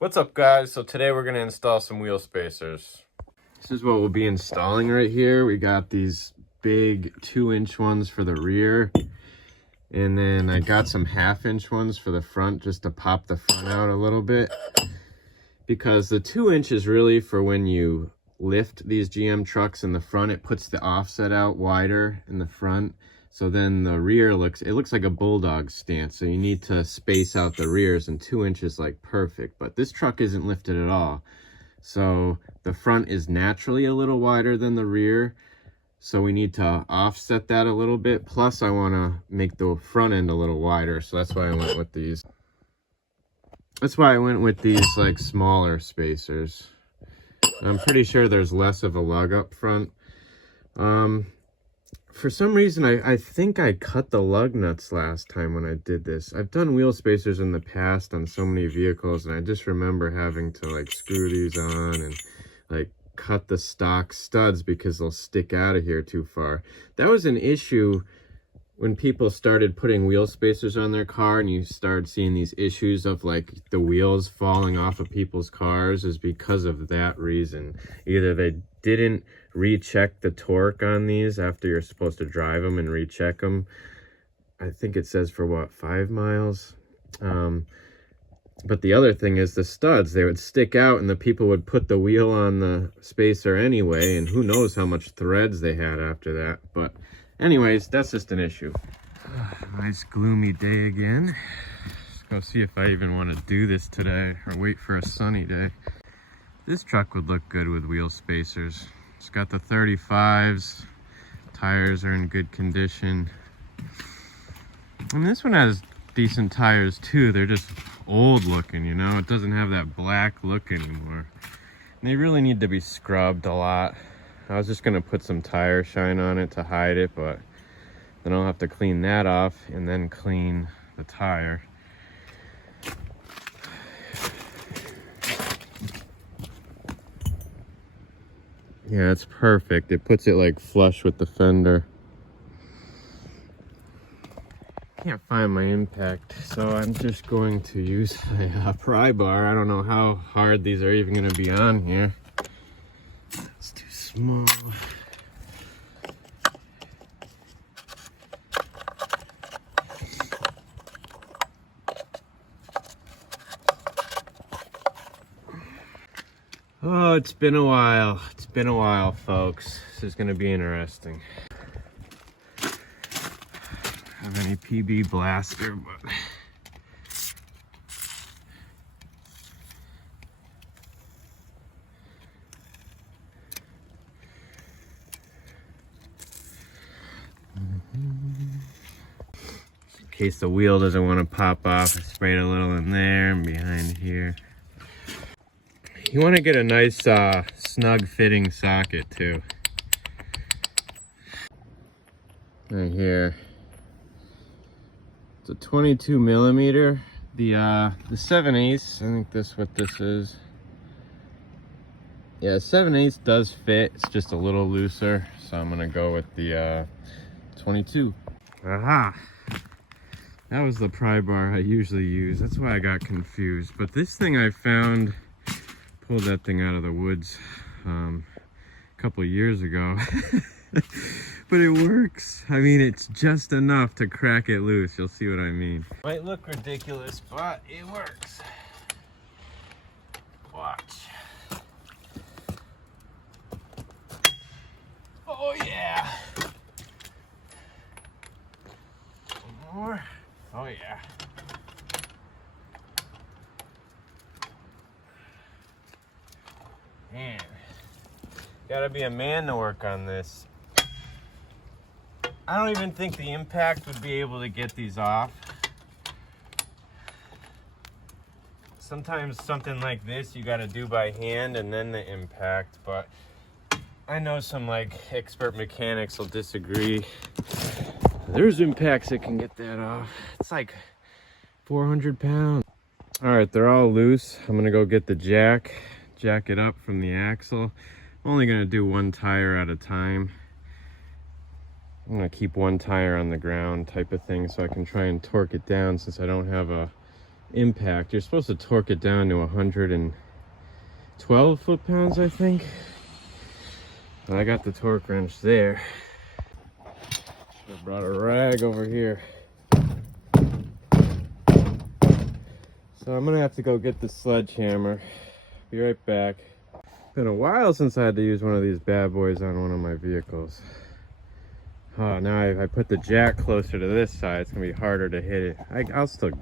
What's up, guys? So today we're going to install some wheel spacers. This is what we'll be installing right here. We got these big 2-inch ones for the rear, and then I got some 1/2-inch ones for the front just to pop the front out a little bit, because the 2-inch is really for when you lift these GM trucks in the front. It puts the offset out wider in the front, so then the rear looks like a bulldog stance. So you need to space out the rears, and 2 inches like perfect. But this truck isn't lifted at all, so the front is naturally a little wider than the rear. So we need to offset that a little bit. Plus I want to make the front end a little wider, so that's why I went with these. Like smaller spacers. I'm pretty sure there's less of a lug up front. For some reason, I think I cut the lug nuts last time when I did this. I've done wheel spacers in the past on so many vehicles, and I just remember having to like screw these on and like cut the stock studs because they'll stick out of here too far. That was an issue when people started putting wheel spacers on their car, and you started seeing these issues of like the wheels falling off of people's cars, is because of that reason. Either they didn't recheck the torque on these after you're supposed to drive them and recheck them. I think it says for what, 5 miles? But the other thing is the studs, they would stick out and the people would put the wheel on the spacer anyway, and who knows how much threads they had after that. But anyways, that's just an issue. Nice gloomy day again. Let's go see if I even want to do this today or wait for a sunny day. This truck would look good with wheel spacers. It's got the 35s. Tires are in good condition. I mean, this one has decent tires too. They're just old looking, you know? It doesn't have that black look anymore. And they really need to be scrubbed a lot. I was just gonna put some tire shine on it to hide it, but then I'll have to clean that off and then clean the tire. Yeah, it's perfect. It puts it like flush with the fender. Can't find my impact, so I'm just going to use a pry bar. I don't know how hard these are even gonna be on here. It's too small. Oh, it's been a while. It's been a while, folks. This is gonna be interesting. Have any PB blaster, but in case the wheel doesn't want to pop off, I sprayed a little in there and behind here. You want to get a nice snug fitting socket too. Right here. It's a 22 millimeter. The 7/8, I think that's what this is. Yeah, 7/8 does fit. It's just a little looser, so I'm gonna go with the 22. Aha! That was the pry bar I usually use. That's why I got confused. But this thing I found, pulled that thing out of the woods a couple of years ago. But it works. I mean, it's just enough to crack it loose. You'll see what I mean. Might look ridiculous, but it works. Watch. Oh yeah. One more. Oh yeah. Man, gotta be a man to work on this. I don't even think the impact would be able to get these off. Sometimes something like this you gotta do by hand and then the impact, but I know some like expert mechanics will disagree. There's impacts that can get that off. It's like 400 pounds. All right, they're all loose. I'm gonna go get the jack it up from the axle. I'm only gonna do one tire at a time. I'm gonna keep one tire on the ground type of thing so I can try and torque it down, since I don't have a impact. You're supposed to torque it down to 112 foot-pounds, I think. But I got the torque wrench there. I brought a rag over here. So I'm gonna have to go get the sledgehammer. Be right back. Been a while since I had to use one of these bad boys on one of my vehicles. Oh, now if I put the jack closer to this side, it's gonna be harder to hit it. I'll still.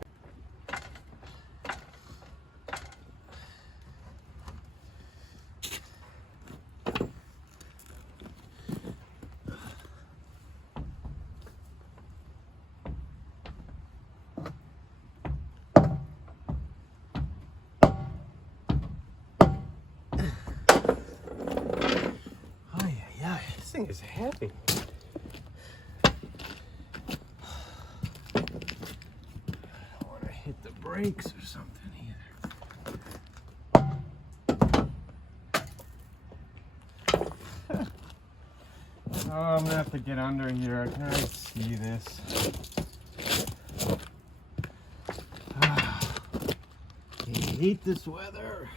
This thing is heavy. I don't want to hit the brakes or something either. Oh, I'm gonna have to get under here. I can't see this. I hate this weather.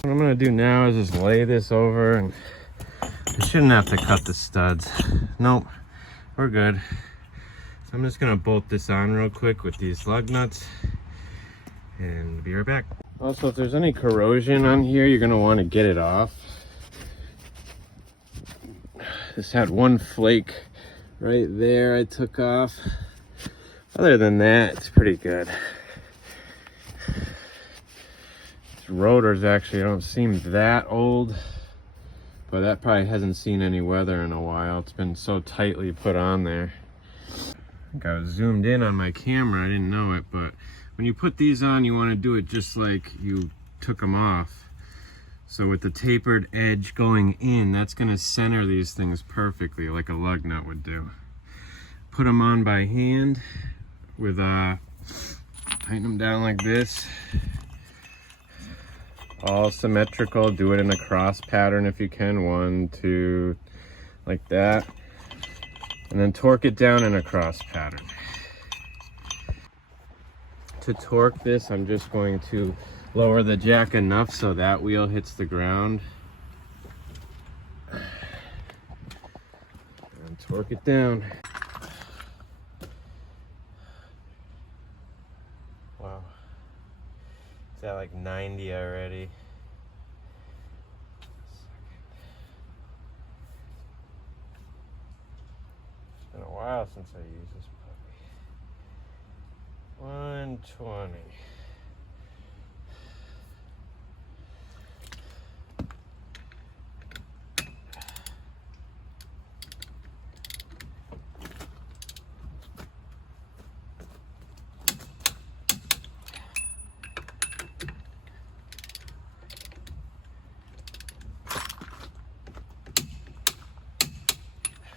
What I'm gonna do now is just lay this over, and I shouldn't have to cut the studs. Nope, we're good. So I'm just gonna bolt this on real quick with these lug nuts and be right back. Also, if there's any corrosion on here, you're gonna want to get it off. This had one flake right there I took off. Other than that, it's pretty good. Rotors actually don't seem that old, but that probably hasn't seen any weather in a while. It's been so tightly put on there. I think I was zoomed in on my camera, I didn't know it, but when you put these on, you want to do it just like you took them off. So with the tapered edge going in, that's going to center these things perfectly like a lug nut would do. Put them on by hand with tighten them down like this. All symmetrical. Do it in a cross pattern if you can. 1, 2, like that. And then torque it down in a cross pattern. To torque this, I'm just going to lower the jack enough so that wheel hits the ground. And torque it down. Wow. It's at like 90 already. It's been a while since I used this puppy. 120.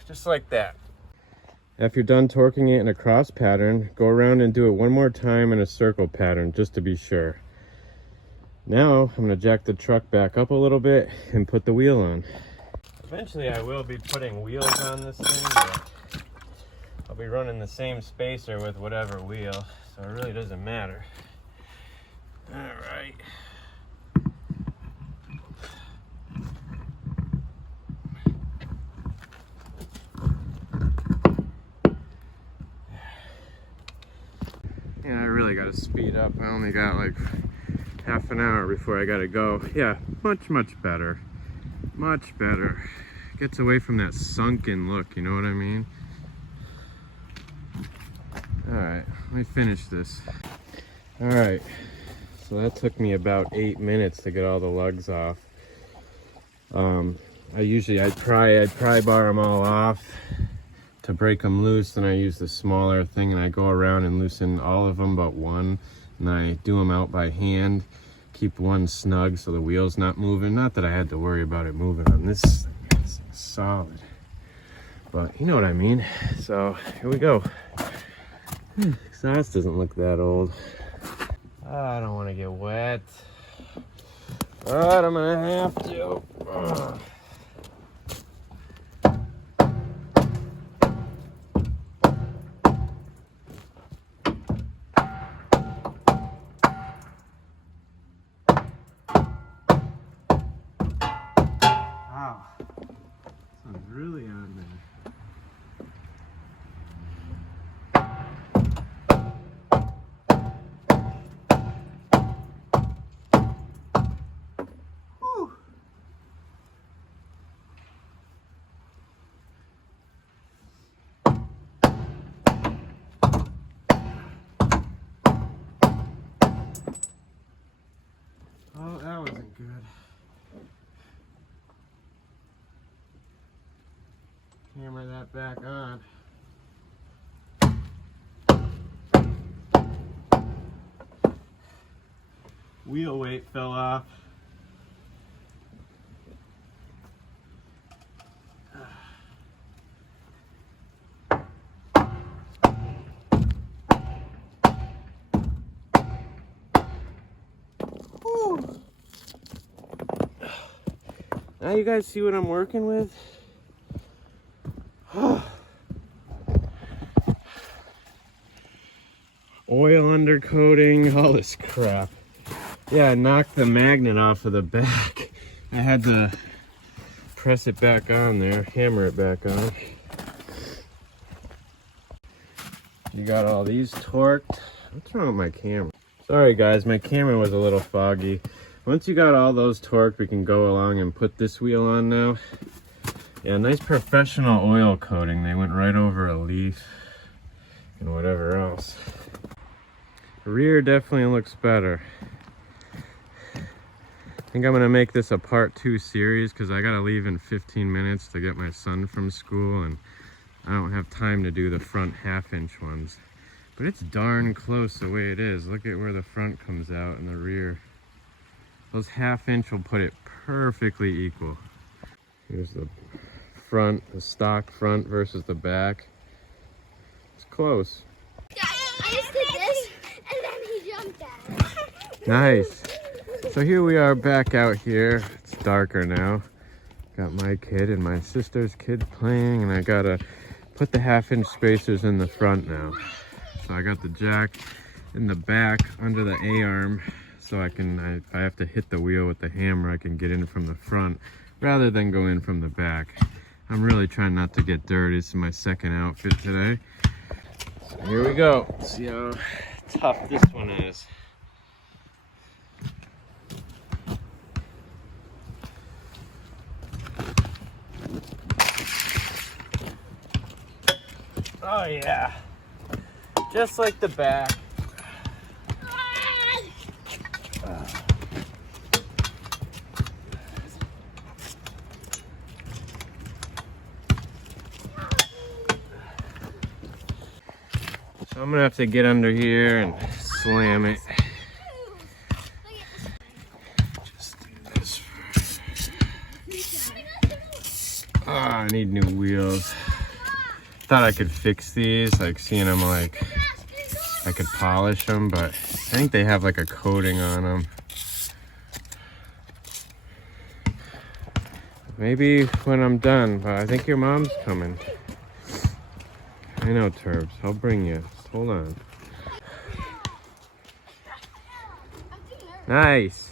Just like that. After you're done torquing it in a cross pattern, go around and do it one more time in a circle pattern just to be sure. Now I'm going to jack the truck back up a little bit and put the wheel on. Eventually I will be putting wheels on this thing, but I'll be running the same spacer with whatever wheel, so it really doesn't matter. Alright. Yeah, I really gotta speed up. I only got like half an hour before I gotta go. Yeah, much better. Much better. Gets away from that sunken look, you know what I mean? Alright, let me finish this. Alright, so that took me about 8 minutes to get all the lugs off. I'd pry bar them all off to break them loose, then I use the smaller thing and I go around and loosen all of them but one, and I do them out by hand. Keep one snug so the wheel's not moving. Not that I had to worry about it moving on this thing. This thing's solid. But you know what I mean. So here we go. Exhaust doesn't look that old. I don't want to get wet. But I'm gonna have to. Wow. Sun's really on there. Oh, that wasn't good. Hammer that back on. Wheel weight fell off. Now you guys see what I'm working with? Oil undercoating, all this crap. Yeah, I knocked the magnet off of the back. I had to press it back on there, hammer it back on. You got all these torqued. What's wrong with my camera? Sorry guys, my camera was a little foggy. Once you got all those torqued, we can go along and put this wheel on now. Yeah, nice professional oil coating. They went right over a leaf and whatever else. The rear definitely looks better. I think I'm gonna make this a part 2 series because I gotta leave in 15 minutes to get my son from school and I don't have time to do the front 1/2-inch ones. But it's darn close the way it is. Look at where the front comes out and the rear. Those 1/2-inch will put it perfectly equal. Here's the front, the stock front versus the back. It's close. I just did this, and then he jumped at it. Nice. So here we are back out here. It's darker now. Got my kid and my sister's kid playing, and I gotta put the 1/2-inch spacers in the front now. So I got the jack in the back under the A-arm, so if I have to hit the wheel with the hammer, I can get in from the front rather than go in from the back. I'm really trying not to get dirty. This is my second outfit today. So here we go. Let's see how tough this one is. Oh yeah, just like the back. So I'm gonna have to get under here and slam it. Just do this first. Oh, I need new wheels. Thought I could fix these, like seeing them, like I could polish them, but I think they have like a coating on them. Maybe when I'm done, but I think your mom's coming. I know, Turbs. I'll bring you. Just hold on. Nice.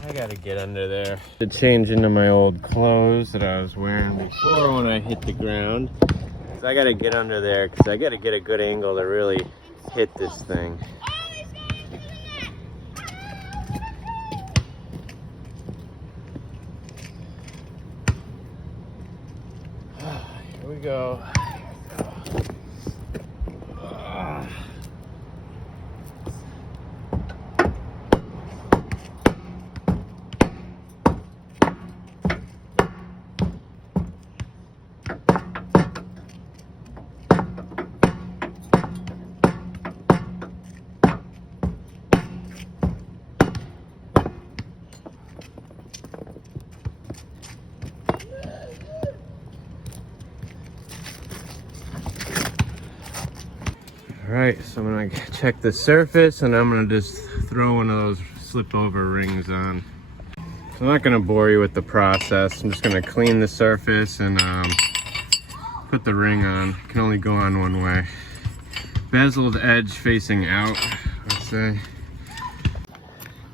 I gotta get under there to change into my old clothes that I was wearing before when I hit the ground. So I gotta get under there because I gotta get a good angle to really hit this thing. Here we go. All right, so I'm gonna check the surface and I'm gonna just throw one of those slip over rings on. So I'm not gonna bore you with the process. I'm just gonna clean the surface and put the ring on. It can only go on one way. Bezeled edge facing out, let's say.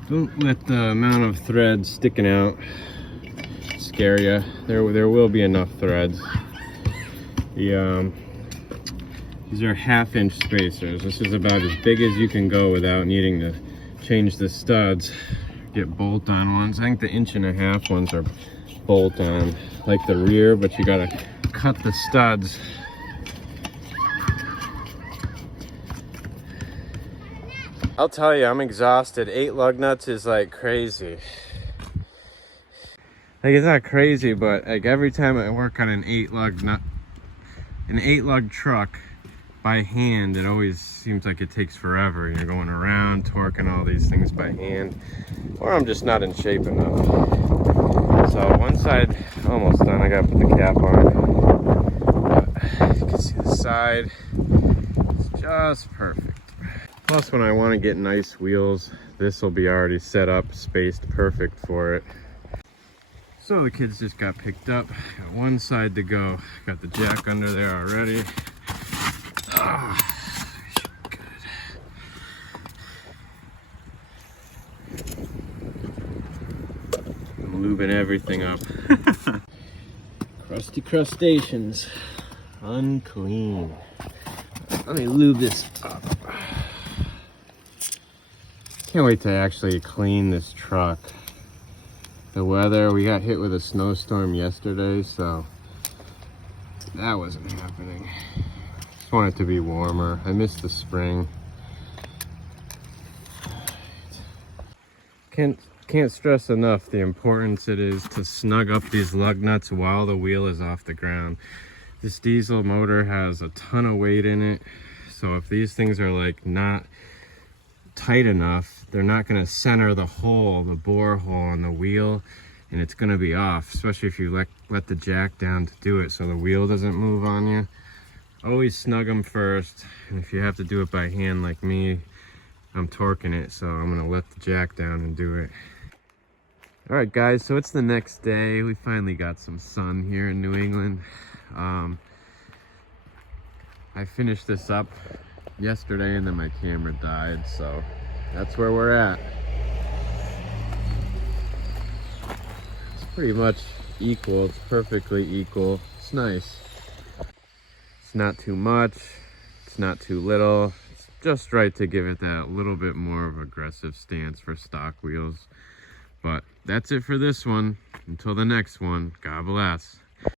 Don't let the amount of threads sticking out scare you. There will be enough threads. These are 1/2 inch spacers. This is about as big as you can go without needing to change the studs. Get bolt-on ones. I think the 1.5 inch ones are bolt-on, like the rear, but you gotta cut the studs. I'll tell you, I'm exhausted. 8 lug nuts is like crazy. Like, it's not crazy, but like every time I work on an 8 lug truck by hand, it always seems like it takes forever. You're going around torquing all these things by hand, or I'm just not in shape enough. So one side almost done. I gotta put the cap on. But you can see the side. It's just perfect. Plus, when I want to get nice wheels, this will be already set up, spaced perfect for it. So the kids just got picked up. Got one side to go. Got the jack under there already. Ah, good. I'm lubing everything up. Crusty crustaceans. Unclean. Let me lube this up. Can't wait to actually clean this truck. The weather, we got hit with a snowstorm yesterday, so that wasn't happening. Just want it to be warmer. I missed the spring. Can't stress enough the importance it is to snug up these lug nuts while the wheel is off the ground. This diesel motor has a ton of weight in it, so if these things are like not tight enough, they're not going to center the hole, the bore hole on the wheel, and it's going to be off, especially if you let the jack down to do it so the wheel doesn't move on you. Always snug them first, and if you have to do it by hand like me, I'm torquing it, so I'm going to let the jack down and do it. All right guys, so it's the next day. We finally got some sun here in New England. I finished this up yesterday and then my camera died, so that's where we're at. It's pretty much equal. It's perfectly equal. It's nice. It's not too much, it's not too little. It's just right to give it that little bit more of aggressive stance for stock wheels. But that's it for this one. Until the next one, God bless.